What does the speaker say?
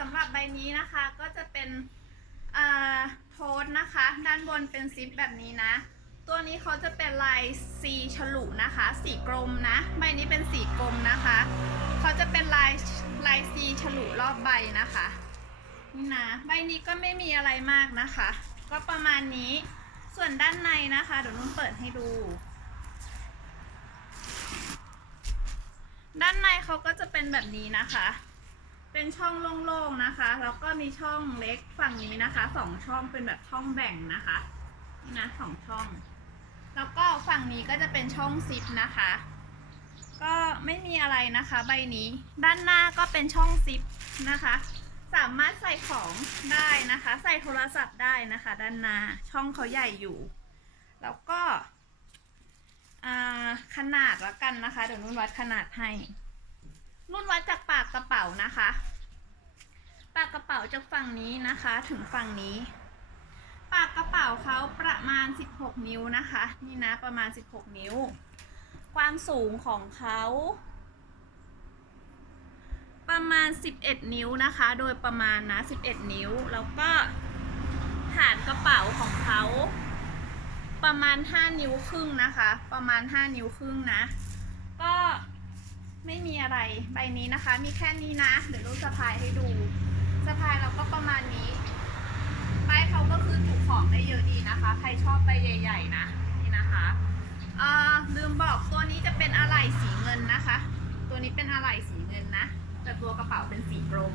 สำหรับใบนี้นะคะก็จะเป็นโทสนะคะ ด้านบนเป็นซิปแบบนี้นะ ตัวนี้เขาจะเป็นลายซีฉลุนะคะ สีกรมนะ ใบนี้เป็นสีกรมนะคะ เขาจะเป็นลายลายซีฉลุรอบใบนะคะนี่นะใบนี้ก็ไม่มีอะไรมากนะคะ ก็ประมาณนี้ส่วนด้านในนะคะ เดี๋ยวนุ่นเปิดให้ดู ด้านในเขาก็จะเป็นแบบนี้นะคะ เป็นช่องโล่งๆนะคะ แล้วก็มีช่องเล็กฝั่งนี้นะคะสองช่องเป็นแบบช่องแบ่งนะคะนี่นะสองช่อง แล้วก็ฝั่งนี้ก็จะเป็นช่องซิปนะคะ ก็ไม่มีอะไรนะคะ ใบนี้ ด้านหน้าก็เป็นช่องซิปนะคะ สามารถใส่ของได้นะคะ ใส่โทรศัพท์ได้นะคะ ด้านหน้าช่องเขาใหญ่อยู่ แล้วก็ขนาดละกันนะคะ เดี๋ยวนุ่นวัดขนาดให้ นุ่นวัดจากปากกระเป๋านะคะ ปากกระเป๋าจากฝั่งนี้นะคะ ถึงฝั่งนี้ ปากกระเป๋าเขาประมาณ 16 นิ้วนะคะ นี่นะประมาณ 16 นิ้ว ความสูงของเขาประมาณ 11 นิ้วนะคะ โดยประมาณนะ 11 นิ้ว แล้วก็ฐานกระเป๋าของเขาประมาณ 5 นิ้วครึ่งนะคะ ประมาณ 5 นิ้วครึ่งนะ ก็ ไม่มีอะไรใบนี้นะคะ มีแค่นี้นะ เดี๋ยวลูกสะพายให้ดูสะพายเราก็ประมาณนี้ใบเขาก็คือจุของได้เยอะดีนะคะ ใครชอบใบใหญ่ ๆ นะนี่นะคะเออลืมบอกตัวนี้จะเป็นอะไหล่สีเงินนะคะ ตัวนี้เป็นอะไหล่สีเงินนะ แต่ตัวกระเป๋าเป็นสีกรม